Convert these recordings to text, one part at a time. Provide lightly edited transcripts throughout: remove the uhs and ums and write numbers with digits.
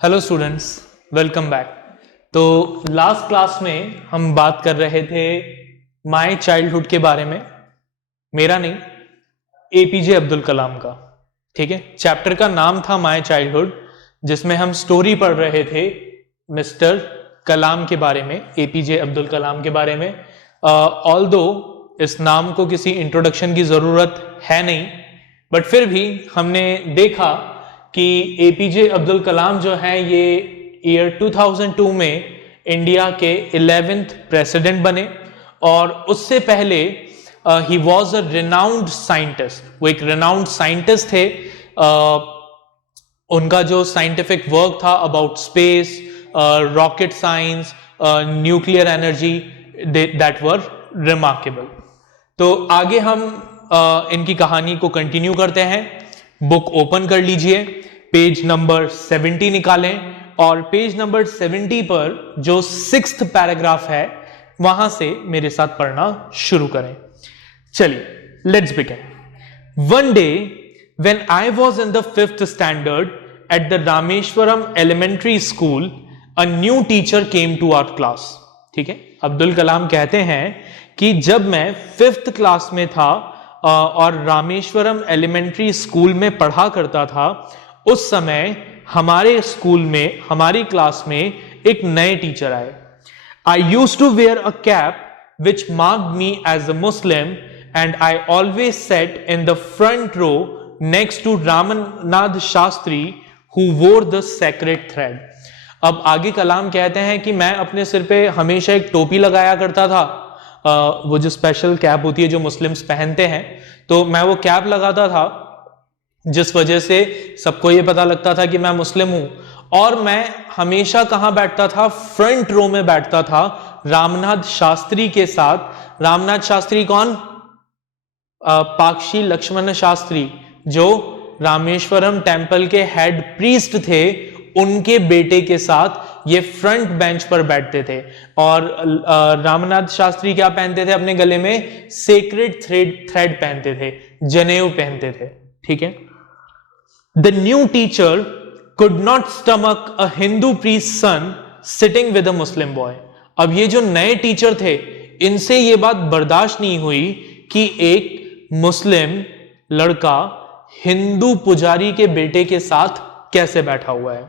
Hello students, welcome back. तो last class में हम बात कर रहे थे माय चाइल्डहुड के बारे में, मेरा नहीं, एपीजे अब्दुल कलाम का। ठीक है, चैप्टर का नाम था माय चाइल्डहुड, जिसमें हम स्टोरी पढ़ रहे थे मिस्टर कलाम के बारे में, एपीजे अब्दुल कलाम के बारे में। ऑल्दो इस नाम को किसी इंट्रोडक्शन की जरूरत है नहीं, बट फिर भी हमने देखा कि एपीजे अब्दुल कलाम जो है ये ईयर 2002 में इंडिया के 11th प्रेसिडेंट बने, और उससे पहले he was a renowned scientist. वो एक रिनाउंड साइंटिस्ट थे। उनका जो साइंटिफिक वर्क था about space, rocket science, nuclear energy, that were remarkable. तो आगे हम इनकी कहानी को कंटिन्यू करते हैं। बुक ओपन कर लीजिए, पेज नंबर 70 निकालें, और पेज नंबर 70 पर जो 6th पैराग्राफ है वहां से मेरे साथ पढ़ना शुरू करें। चलिए, let's begin. One day when I was in the 5th standard at the Rameswaram elementary school, a new teacher came to our class. ठीक है, अब्दुल कलाम कहते हैं कि जब मैं 5th क्लास में था और रामेश्वरम एलिमेंट्री स्कूल में पढ़ा करता था, उस समय हमारे स्कूल में, हमारी क्लास में एक नए टीचर आए। I used to wear a cap which marked me as a Muslim and I always set in the front row next to Ramanath Shastri who wore the sacred thread. अब आगे कलाम कहते हैं कि मैं अपने सिर पे हमेशा एक टोपी लगाया करता था, वो जो स्पेशल कैप होती है जो मुस्लिम्स पहनते हैं, तो मैं वो कैप लगाता था, जिस वजह से सबको ये पता लगता था कि मैं मुस्लिम हूं। और मैं हमेशा कहां बैठता था? फ्रंट रो में बैठता था रामनाथ शास्त्री के साथ। रामनाथ शास्त्री कौन? पाक्षी लक्ष्मण शास्त्री, जो रामेश्वरम टेम्पल के हेड प्रीस्ट थे, उनके बेटे के साथ ये फ्रंट बेंच पर बैठते थे। और रामनाथ शास्त्री क्या पहनते थे अपने गले में? सेक्रेड थ्रेड पहनते थे, जनेऊ पहनते थे। ठीक है। The new teacher could not stomach a Hindu priest son sitting with a Muslim boy. अब ये जो नए टीचर थे, इनसे ये बात बर्दाश्त नहीं हुई कि एक मुस्लिम लड़का हिंदू पुजारी के बेटे के साथ कैसे बैठा हुआ है।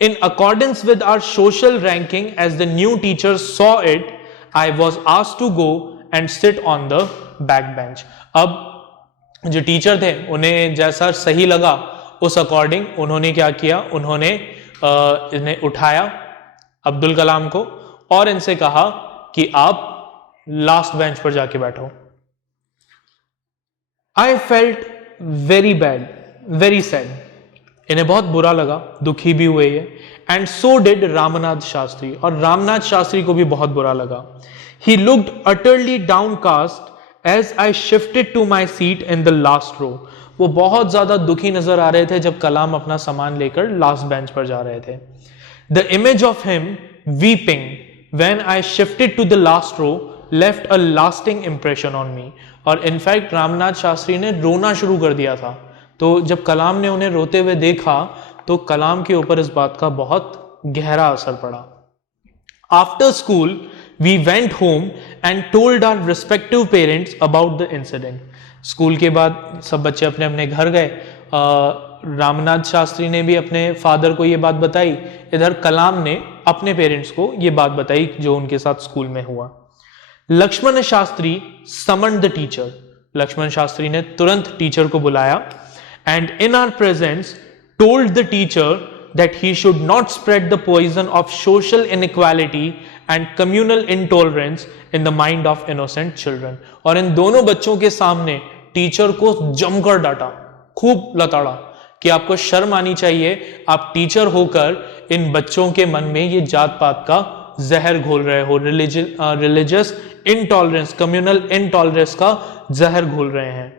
In accordance with our social ranking, as the new teacher saw it, I was asked to go and sit on the back bench. अब जो टीचर थे उन्हें जैसा सही लगा उस अकॉर्डिंग उन्होंने क्या किया? उन्होंने इन्हें उठाया, अब्दुल कलाम को, और इनसे कहा कि आप लास्ट बेंच पर जाके बैठो। I felt very bad, very sad. इन्हें बहुत बुरा लगा, दुखी भी हुए ये। And so did Ramanath Shastri, और रामनाथ शास्त्री को भी बहुत बुरा लगा। He looked utterly downcast as I shifted to my seat in the last row. वो बहुत ज्यादा दुखी नजर आ रहे थे जब कलाम अपना सामान लेकर लास्ट बेंच पर जा रहे थे। The image of him weeping when I shifted to the last row left a lasting impression on me. और इनफैक्ट रामनाथ शास्त्री ने रोना शुरू कर दिया था। तो जब कलाम ने उन्हें रोते हुए देखा तो कलाम के ऊपर इस बात का बहुत गहरा असर पड़ा। After school we went home and told our respective parents about the incident. School के बाद सब बच्चे अपने अपने घर गए। रामनाथ शास्त्री ने भी अपने फादर को ये बात बताई, इधर कलाम ने अपने पेरेंट्स को ये बात बताई जो उनके साथ स्कूल में हुआ। Lakshman Shastri summoned the teacher. Lakshman Shastri ने तुरंत टीचर को बुलाया and in our presence told the teacher that he should not spread the poison of social inequality and communal intolerance in the mind of innocent children। और इन दोनों बच्चों के सामने टीचर को जमकर डांटा, खूब लताड़ा कि आपको शर्म आनी चाहिए, आप टीचर होकर इन बच्चों के मन में ये जात पात का जहर घोल रहे हो, रिलीजियस इंटॉलरेंस, कम्युनल इंटॉलरेंस का जहर घोल रहे हैं।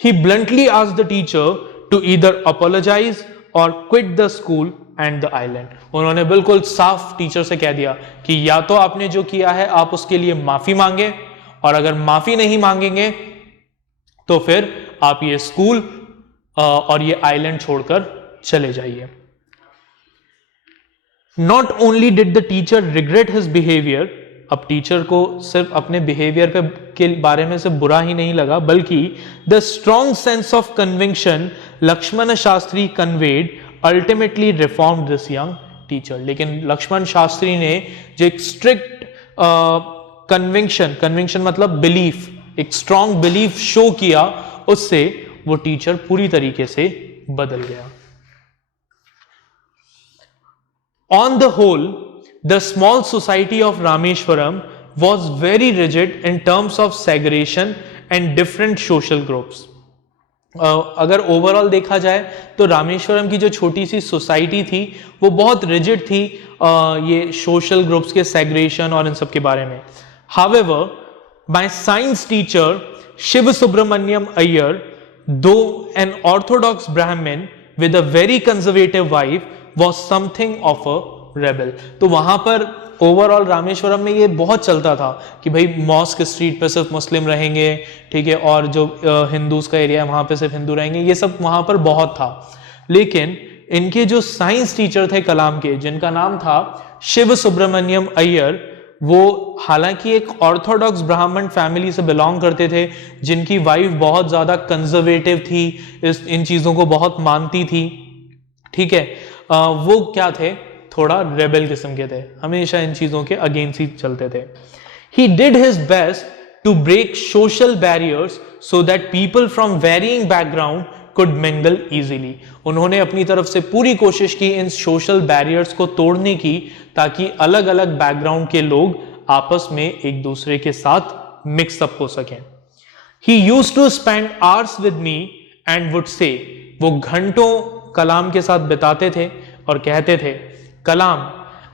He bluntly asked the teacher to either apologize or quit the school and the island। उन्होंने बिल्कुल साफ टीचर से कह दिया कि या तो आपने जो किया है आप उसके लिए माफी मांगे, और अगर माफी नहीं मांगेंगे तो फिर आप ये स्कूल और ये आइलैंड छोड़कर चले जाइए। Not only did the teacher regret his behaviour, अब टीचर को सिर्फ अपने बिहेवियर के बारे में सिर्फ बुरा ही नहीं लगा, बल्कि the strong sense of conviction Lakshman Shastri conveyed ultimately reformed this young teacher. लेकिन लक्ष्मण शास्त्री ने जो एक स्ट्रिक्ट कन्विक्शन मतलब बिलीफ, एक स्ट्रॉन्ग बिलीफ शो किया, उससे वो टीचर पूरी तरीके से बदल गया। On the whole, the small society of Rameswaram was very rigid in terms of segregation and different social groups. अगर ओवरऑल देखा जाए तो रामेश्वरम की जो छोटी सी सोसाइटी थी वो बहुत रिजिड थी ये सोशल ग्रुप्स के सेग्रेगेशन और इन सब के बारे में। However, my science teacher Shiva Subramania Iyer, though an orthodox Brahmin with a very conservative wife, was something of a rebel. तो वहां पर ओवरऑल रामेश्वरम में ये बहुत चलता था कि भाई मॉस्क स्ट्रीट पे सिर्फ मुस्लिम रहेंगे, ठीक है, और जो हिंदूज का एरिया है वहां पे सिर्फ हिंदू रहेंगे, ये सब वहां पर बहुत था। लेकिन इनके जो साइंस टीचर थे कलाम के, जिनका नाम था शिव सुब्रमण्यम अय्यर, वो हालांकि एक ऑर्थोडॉक्स ब्राह्मण फैमिली से बिलोंग करते थे, जिनकी वाइफ बहुत ज्यादा कंजर्वेटिव थी, इन चीजों को बहुत मानती थी, ठीक है। वो क्या थे, थोड़ा रेबल किस्म के थे, हमेशा इन चीजों के अगेंस्ट ही चलते थे। He did his best to break social barriers so that people from varying background could mingle easily. उन्होंने अपनी तरफ से पूरी कोशिश की इन सोशल बैरियर्स को तोड़ने की, ताकि अलग अलग बैकग्राउंड के लोग आपस में एक दूसरे के साथ मिक्सअप हो सकें। He used to spend hours with me and would say, वो घंटों कलाम के साथ बिताते थे और कहते थे, Kalam,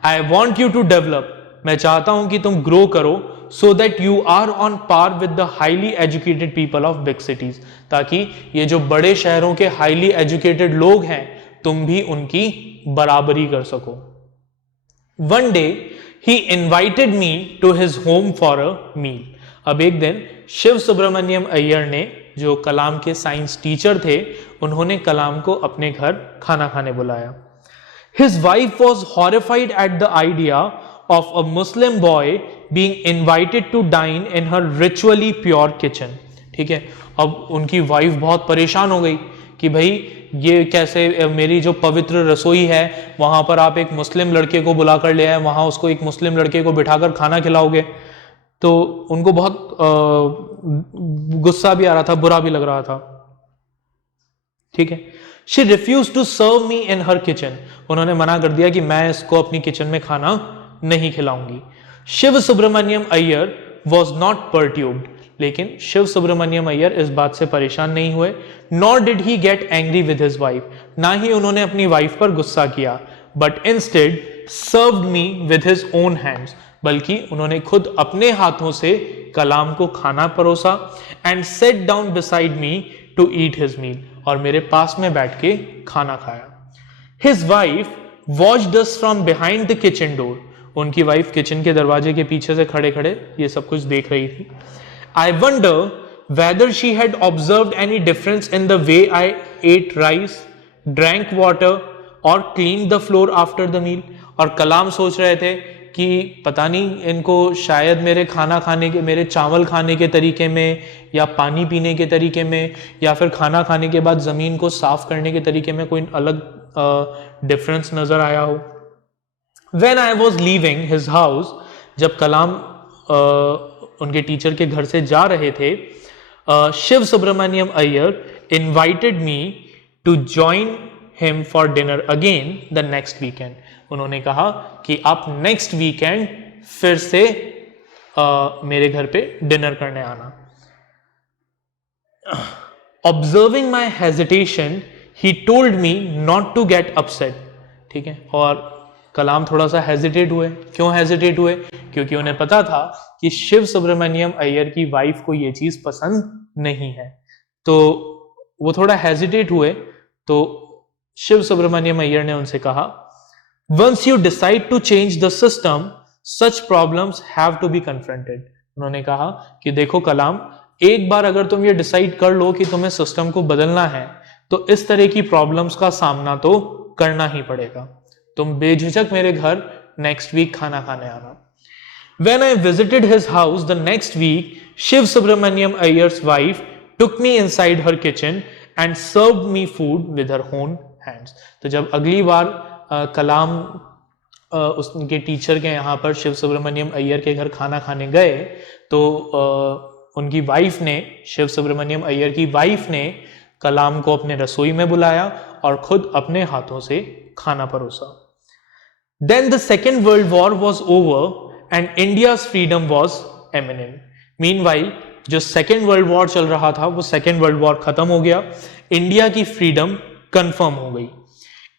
I want you to develop, मैं चाहता हूं कि तुम ग्रो करो, so that you are on par with the highly educated people of big cities, ताकि ये जो बड़े शहरों के हाईली एजुकेटेड लोग हैं तुम भी उनकी बराबरी कर सको। One day he invited me to his home for a meal. अब एक दिन शिव सुब्रमण्यम अय्यर ने, जो कलाम के साइंस टीचर थे, उन्होंने कलाम को अपने घर खाना खाने बुलाया। His wife was horrified at the idea of a Muslim boy being invited to dine in her ritually pure kitchen. ठीक है, अब उनकी वाइफ बहुत परेशान हो गई कि भाई ये कैसे, मेरी जो पवित्र रसोई है वहां पर आप एक मुस्लिम लड़के को बुला कर ले आए, वहां उसको एक मुस्लिम लड़के को बिठाकर खाना खिलाओगे। तो उनको बहुत गुस्सा भी आ रहा था, बुरा भी लग रहा था, ठीक है। She refused to serve me in her kitchen. उन्होंने मना कर दिया कि मैं इसको अपनी किचन में खाना नहीं खिलाऊंगी। Shiv Subramania Iyer was not perturbed. लेकिन शिव सुब्रमण्यम अय्यर इस बात से परेशान नहीं हुए। Nor did he get angry with his wife. ना ही उन्होंने अपनी वाइफ पर गुस्सा किया। But instead served me with his own hands. बल्कि उन्होंने खुद अपने हाथों से कलाम को खाना परोसा and sat down beside me to eat his meal. और मेरे पास में बैठ के खाना खाया। His wife watched us from behind the kitchen door. उनकी वाइफ किचन के दरवाजे के पीछे से खड़े खड़े ये सब कुछ देख रही थी। I wonder whether she had observed any difference in the way I ate rice, drank water or cleaned the floor after the meal. और कलाम सोच रहे थे कि पता नहीं इनको शायद मेरे खाना खाने के, मेरे चावल खाने के तरीके में, या पानी पीने के तरीके में, या फिर खाना खाने के बाद ज़मीन को साफ करने के तरीके में कोई अलग डिफरेंस नज़र आया हो। When I was leaving his house, जब कलाम उनके टीचर के घर से जा रहे थे, Shiv Subramania Iyer invited me to join him for dinner again the next weekend. उन्होंने कहा कि आप नेक्स्ट वीकेंड फिर से मेरे घर पे डिनर करने आना। Observing my hesitation he told me not to get upset. ठीक है, और कलाम थोड़ा सा हेजिटेट हुए। क्यों हेजिटेट हुए? क्योंकि उन्हें पता था कि शिव सुब्रमण्यम अय्यर की वाइफ को यह चीज पसंद नहीं है, तो वो थोड़ा हेजिटेट हुए। तो शिव सुब्रमण्यम अय्यर ने उनसे कहा, Once you decide to change the system, such problems have to be confronted. उन्होंने कहा कि देखो कलाम, एक बार अगर तुम ये डिसाइड कर लो कि तुम्हें सिस्टम को बदलना है, तो इस तरह की प्रॉब्लम्स का सामना तो करना ही पड़ेगा। तुम बेझिझक मेरे घर नेक्स्ट वीक खाना खाने आना। When I visited his house the next week, Shiv Subramaniam Iyer's wife took me inside her kitchen and served me food with her own hands. तो जब अगली बार कलाम उसके टीचर के यहाँ पर शिव सुब्रमण्यम अय्यर के घर खाना खाने गए तो उनकी वाइफ ने, शिव सुब्रमण्यम अय्यर की वाइफ ने कलाम को अपने रसोई में बुलाया और खुद अपने हाथों से खाना परोसा। Then the Second World War was over and India's freedom was imminent. Meanwhile, जो सेकेंड वर्ल्ड वॉर चल रहा था वो सेकेंड वर्ल्ड वॉर खत्म हो गया, इंडिया की फ्रीडम कंफर्म हो गई।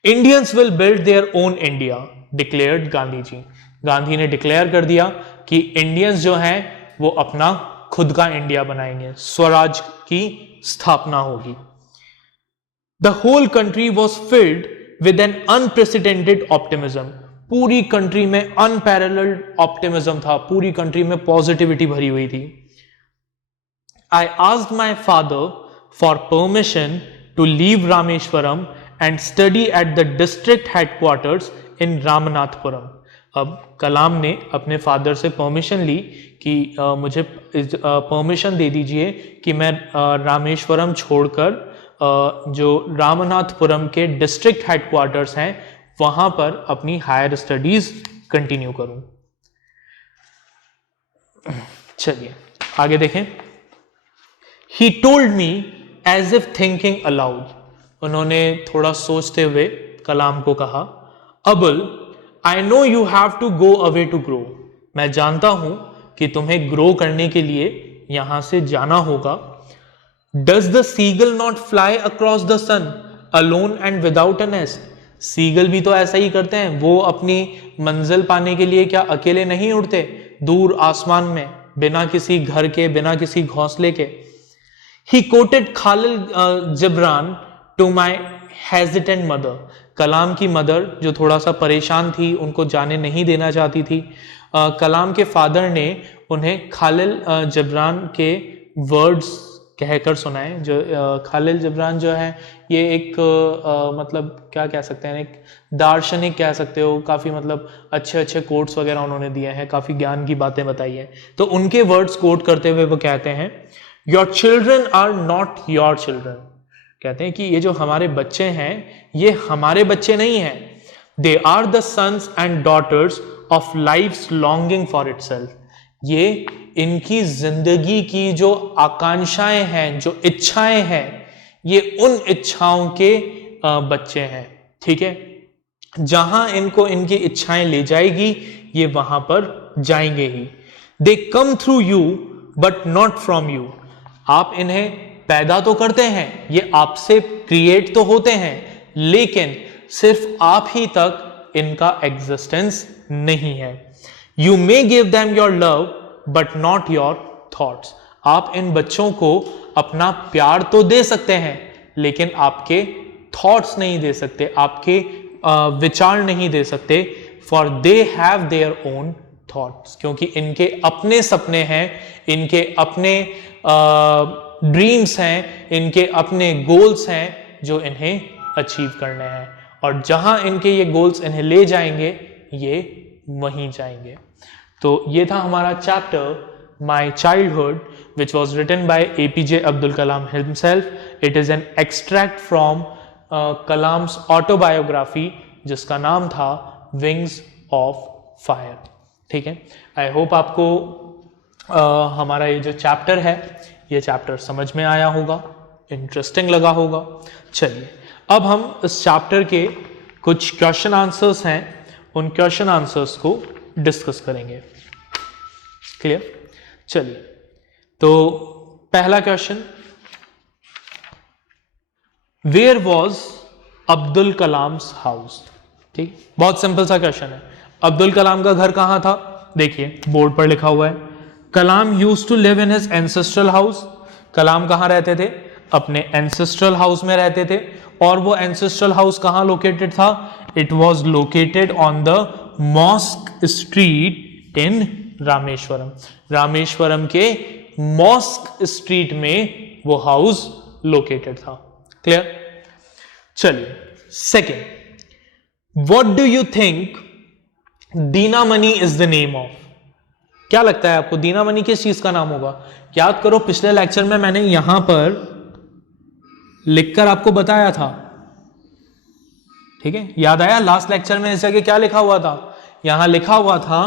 Indians will build their own India, declared Gandhi ji. Gandhi ने डिक्लेयर कर दिया कि इंडियंस जो हैं वो अपना खुद का इंडिया बनाएंगे, स्वराज की स्थापना होगी। The whole country was filled with an unprecedented optimism. पूरी कंट्री में अनपैरेलल्ड ऑप्टिमिज्म था, पूरी कंट्री में पॉजिटिविटी भरी हुई थी। I asked my father for permission to leave Rameshwaram and study at the district headquarters in Ramanathapuram. अब कलाम ने अपने फादर से परमिशन ली कि मुझे परमिशन दे दीजिए कि मैं रामेश्वरम छोड़कर जो रामनाथपुरम के डिस्ट्रिक्ट हेडक्वार्टर्स हैं वहां पर अपनी हायर स्टडीज कंटिन्यू करूं। चलिए आगे देखें। He told me as if thinking aloud. उन्होंने थोड़ा सोचते हुए कलाम को कहा, Abul, I know you have to go away to grow. मैं जानता हूं कि तुम्हें ग्रो करने के लिए यहां से जाना होगा। Does the seagull not fly across the sun alone and without a nest? Seagull भी तो ऐसा ही करते हैं, वो अपनी मंजिल पाने के लिए क्या अकेले नहीं उड़ते दूर आसमान में, बिना किसी घर के, बिना किसी घोंसले के। He quoted Khalil Gibran to my hesitant mother. कलाम की मदर जो थोड़ा सा परेशान थी, उनको जाने नहीं देना चाहती थी, कलाम के फादर ने उन्हें खालिल जिब्रान के वर्ड्स कहकर सुनाए। जो खालिल जिब्रान जो है ये एक मतलब क्या कह सकते हैं, एक दार्शनिक कह सकते हो, काफ़ी मतलब अच्छे अच्छे कोट्स वगैरह उन्होंने दिए हैं, काफ़ी ज्ञान की बातें बताई हैं। तो उनके वर्ड्स कोट करते हुए वो कहते हैं, your children are not your children. कहते हैं कि ये जो हमारे बच्चे हैं ये हमारे बच्चे नहीं हैं, they are the sons and daughters of life's longing for itself. ये इनकी जिंदगी की जो आकांक्षाएं हैं, जो इच्छाएं हैं, ये उन इच्छाओं के बच्चे हैं। ठीक है, जहां इनको इनकी इच्छाएं ले जाएगी ये वहां पर जाएंगे ही। They come through you but not from you. आप इन्हें पैदा तो करते हैं, ये आपसे क्रिएट तो होते हैं, लेकिन सिर्फ आप ही तक इनका एग्जिस्टेंस नहीं है। You may give them your love but not your thoughts. आप इन बच्चों को अपना प्यार तो दे सकते हैं, लेकिन आपके थॉट्स नहीं दे सकते, आपके विचार नहीं दे सकते। For they have their own thoughts, क्योंकि इनके अपने सपने हैं, इनके अपने ड्रीम्स हैं, इनके अपने गोल्स हैं जो इन्हें अचीव करने हैं, और जहां इनके ये गोल्स इन्हें ले जाएंगे ये वहीं जाएंगे। तो ये था हमारा chapter my childhood which was written by APJ Abdul Kalam himself. It is an extract from Kalam's autobiography जिसका नाम था विंग्स ऑफ फायर। ठीक है, आई होप आपको हमारा ये जो चैप्टर है ये चैप्टर समझ में आया होगा, इंटरेस्टिंग लगा होगा। चलिए अब हम इस चैप्टर के कुछ क्वेश्चन आंसर्स हैं, उन क्वेश्चन आंसर्स को डिस्कस करेंगे। क्लियर? चलिए, तो पहला question, where was Abdul Kalam's house? ठीक, बहुत सिंपल सा क्वेश्चन है। अब्दुल कलाम का घर कहां था? देखिए बोर्ड पर लिखा हुआ है, Kalam used to live in his ancestral house. Kalam कहां रहते थे? अपने एंसेस्ट्रल हाउस में रहते थे। और वो एंसेस्ट्रल हाउस कहां लोकेटेड था? It was located on the mosque street in Rameswaram. Rameswaram के मॉस्क स्ट्रीट में वो हाउस लोकेटेड था। क्लियर? चलिए second, what do you think Dinamani is the name of? क्या लगता है आपको दीनामणि किस चीज का नाम होगा? याद करो पिछले लेक्चर में मैंने यहां पर लिखकर आपको बताया था, ठीक है, याद आया? लास्ट लेक्चर में इस जगह क्या लिखा हुआ था? यहां लिखा हुआ था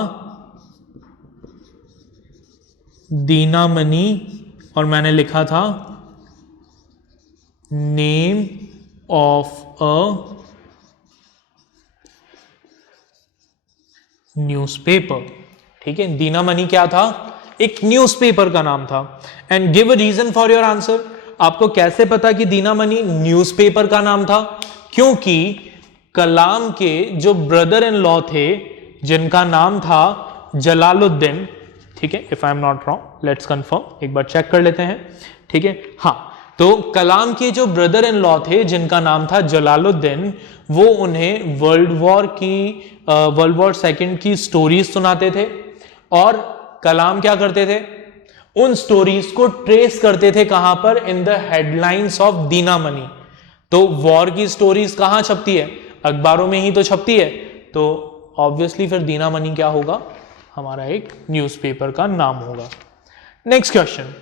दीनामणि और मैंने लिखा था नेम ऑफ अ न्यूज़पेपर। ठीक है, दीनामणि क्या था? एक न्यूज़पेपर का नाम था। And give a reason for your answer. आपको कैसे पता कि दीनामणि न्यूज़पेपर का नाम था? क्योंकि कलाम के जो ब्रदर इन लॉ थे जिनका नाम था जलालुद्दीन, ठीक है, if I am not wrong, let's confirm, एक बार चेक कर लेते हैं, ठीक है, हाँ, तो कलाम के जो ब्रदर इन लॉ थे जिनका नाम था जलालुद्दीन, वो उन्हें वर्ल्ड वॉर सेकंड की स्टोरीज सुनाते थे और कलाम क्या करते थे? उन स्टोरीज को ट्रेस करते थे कहां पर? In the headlines of Dinamani. तो वॉर की स्टोरीज कहां छपती है? अखबारों में ही तो छपती है। तो ऑब्वियसली फिर दीनामणि क्या होगा? हमारा एक न्यूज़पेपर का नाम होगा। Next question,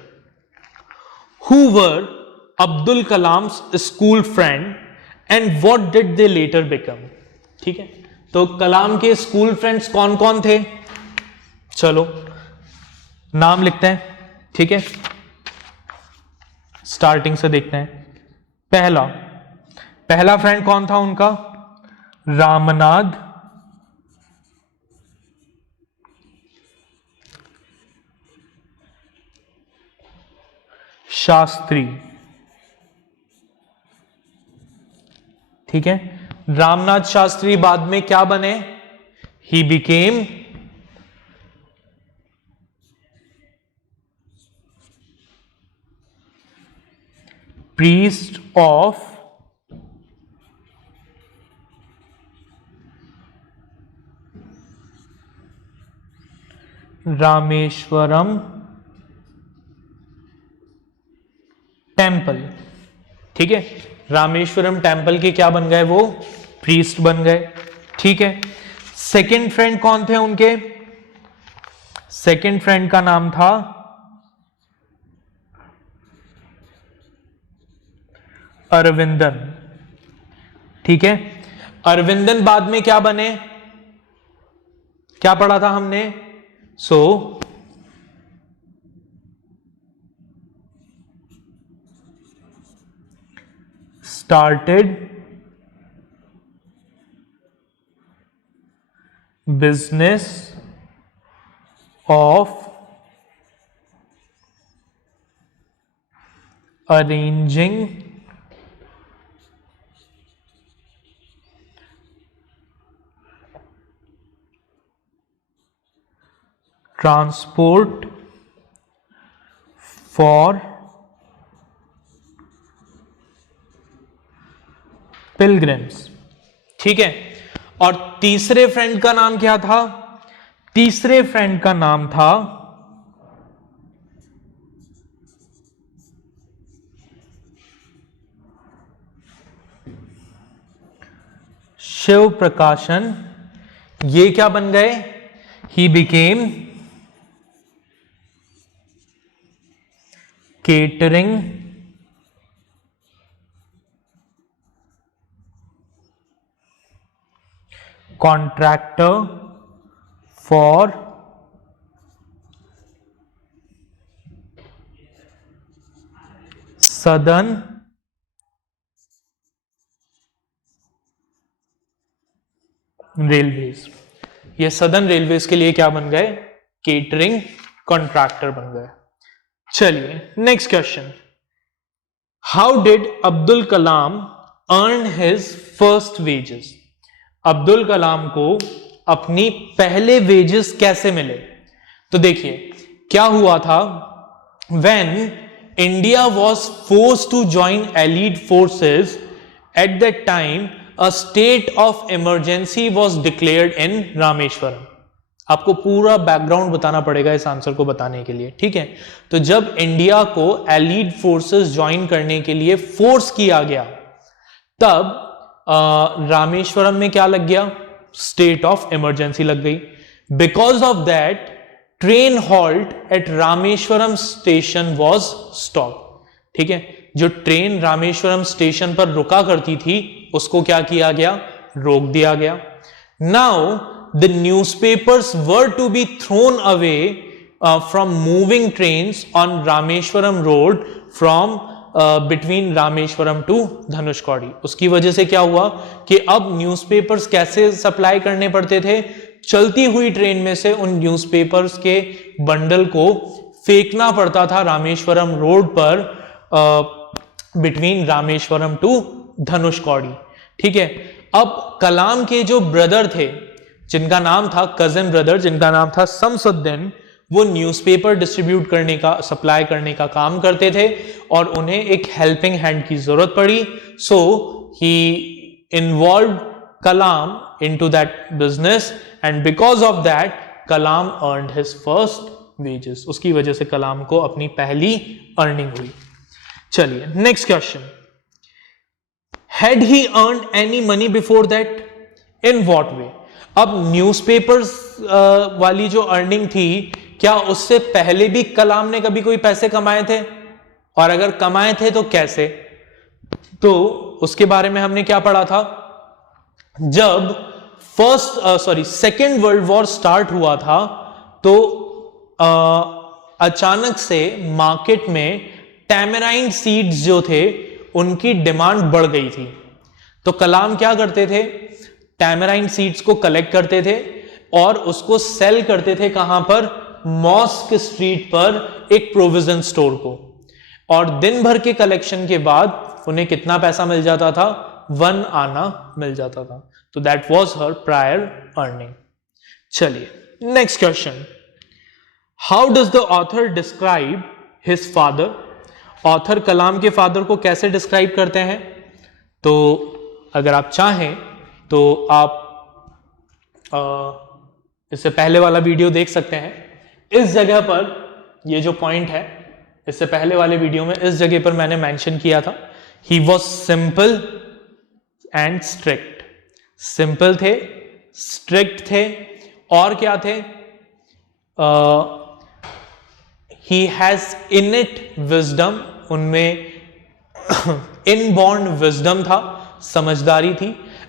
who were Abdul Kalam school friend and what did they letter become? ठीक है, तो कलाम के स्कूल फ्रेंड्स कौन कौन थे? चलो नाम लिखते हैं, ठीक है, स्टार्टिंग से देखते हैं। पहला फ्रेंड कौन था उनका? रामनाथ शास्त्री। ठीक है, रामनाथ शास्त्री बाद में क्या बने? He became priest of Rameswaram temple. ठीक है, रामेश्वरम टेम्पल के क्या बन गए? वो प्रीस्ट बन गए। ठीक है, सेकंड फ्रेंड कौन थे उनके? सेकंड फ्रेंड का नाम था अरविंदन। ठीक है, अरविंदन बाद में क्या बने? क्या पढ़ा था हमने? started business of arranging transport for pilgrims। ठीक है, और तीसरे फ्रेंड का नाम क्या था? तीसरे फ्रेंड का नाम था शिव प्रकाशन। ये क्या बन गए? He became catering contractor for southern railways. ये सदर्न रेलवेज के लिए क्या बन गए? केटरिंग कॉन्ट्रैक्टर बन गए। चलिए next question, how did Abdul Kalam earn his first wages? Abdul Kalam को अपनी पहले वेजेस कैसे मिले? तो देखिए क्या हुआ था, when India was forced to join allied forces at that time a state of emergency was declared in Rameswaram. आपको पूरा बैकग्राउंड बताना पड़ेगा इस आंसर को बताने के लिए, ठीक है। तो जब इंडिया को एलीड फोर्सेस ज्वाइन करने के लिए फोर्स किया गया, तब रामेश्वरम में क्या लग गया, स्टेट ऑफ इमरजेंसी लग गई. Because of that train halt at Rameswaram station was stop. ठीक है, जो ट्रेन रामेश्वरम स्टेशन पर रुका करती थी उसको क्या किया गया, रोक दिया गया. Now the newspapers were to be thrown away from moving trains on Rameswaram road from between Rameswaram to Dhanushkodi. उसकी वजह से क्या हुआ कि अब न्यूज़पेपर्स कैसे सप्लाई करने पड़ते थे, चलती हुई ट्रेन में से उन न्यूज़पेपर्स के बंडल को फेंकना पड़ता था रामेश्वरम रोड पर बिटवीन रामेश्वरम टू धनुषकोडी. ठीक है, अब कलाम के जो ब्रदर थे जिनका नाम था, कजन ब्रदर जिनका नाम था शमसुद्दीन, वो न्यूज़पेपर डिस्ट्रीब्यूट करने का, सप्लाई करने का काम करते थे और उन्हें एक हेल्पिंग हैंड की जरूरत पड़ी. So he involve Kalam into that business and because of that Kalam earned his first wages. उसकी वजह से कलाम को अपनी पहली अर्निंग हुई. चलिए next question. Had he earned any money before that, in what way. अब न्यूज़पेपर्स वाली जो अर्निंग थी, क्या उससे पहले भी कलाम ने कभी कोई पैसे कमाए थे, और अगर कमाए थे तो कैसे. तो उसके बारे में हमने क्या पढ़ा था, जब सेकेंड वर्ल्ड वॉर स्टार्ट हुआ था तो अचानक से मार्केट में टैमराइन सीड्स जो थे उनकी डिमांड बढ़ गई थी. तो कलाम क्या करते थे, टैमराइन सीड्स को कलेक्ट करते थे और उसको सेल करते थे कहां पर, मॉस्क स्ट्रीट पर एक प्रोविजन स्टोर को. और दिन भर के कलेक्शन के बाद उन्हें कितना पैसा मिल जाता था, 1 आना मिल जाता था. तो that was her prior earning. चलिए next question. How does the author describe his father. Author Kalam के फादर को कैसे डिस्क्राइब करते हैं. तो अगर आप चाहें तो आप इससे पहले वाला वीडियो देख सकते हैं. इस जगह पर ये जो पॉइंट है, इससे पहले वाले वीडियो में इस जगह पर मैंने मेंशन किया था, he was simple and strict. Simple थे, स्ट्रिक्ट थे, और क्या थे, ही हैज इनइट विजडम. उनमें इनबॉर्न विजडम था, समझदारी थी.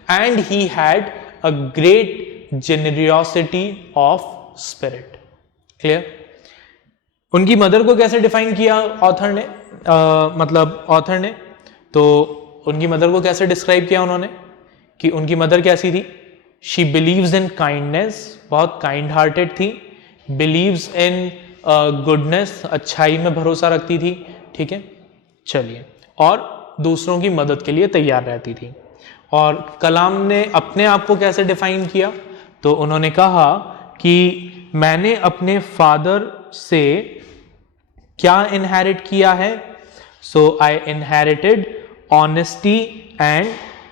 And he had a great generosity of spirit. Clear. उनकी मदर को कैसे डिफाइन किया ऑथर ने, ऑथर ने, तो उनकी मदर को कैसे डिस्क्राइब किया उन्होंने कि उनकी मदर कैसी थी. शी बिलीव्स इन काइंडनेस, बहुत काइंड हार्टेड थी. बिलीव्स इन गुडनेस, अच्छाई में भरोसा रखती थी. ठीक है, चलिए. और दूसरों की मदद के लिए तैयार रहती थी. और कलाम ने अपने आप को कैसे डिफाइन किया, तो उन्होंने कहा कि मैंने अपने फादर से क्या इनहेरिट किया है. So I inherited honesty and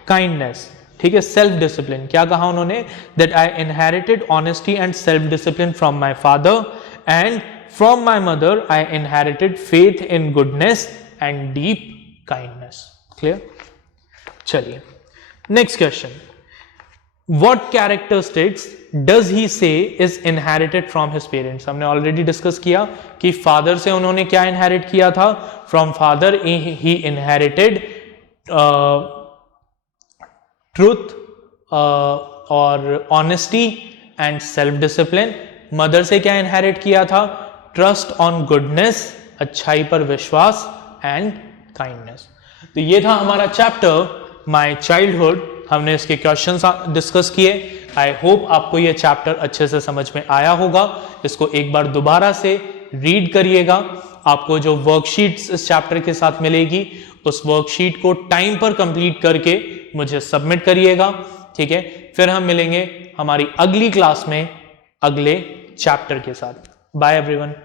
kindness. ठीक है, सेल्फ डिसिप्लिन. क्या कहा उन्होंने, that I inherited honesty and self discipline from my father and from my mother I inherited faith in goodness and deep kindness. Clear. चलिए next question. What characteristics does he say is inherited from his parents. हमने already discuss किया कि father से उन्होंने क्या inherit किया था. From father he inherited truth और honesty and self discipline. Mother से क्या इनहेरिट किया था, ट्रस्ट ऑन गुडनेस, अच्छाई पर विश्वास, एंड काइंडनेस. तो ये था हमारा चैप्टर माय चाइल्डहुड. हमने इसके क्वेश्चंस डिस्कस किए. आई होप आपको ये चैप्टर अच्छे से समझ में आया होगा. इसको एक बार दोबारा से रीड करिएगा. आपको जो वर्कशीट्स इस चैप्टर के साथ मिलेगी, उस वर्कशीट को टाइम पर कंप्लीट करके मुझे सबमिट करिएगा. ठीक है, फिर हम मिलेंगे हमारी अगली क्लास में अगले चैप्टर के साथ. Bye everyone.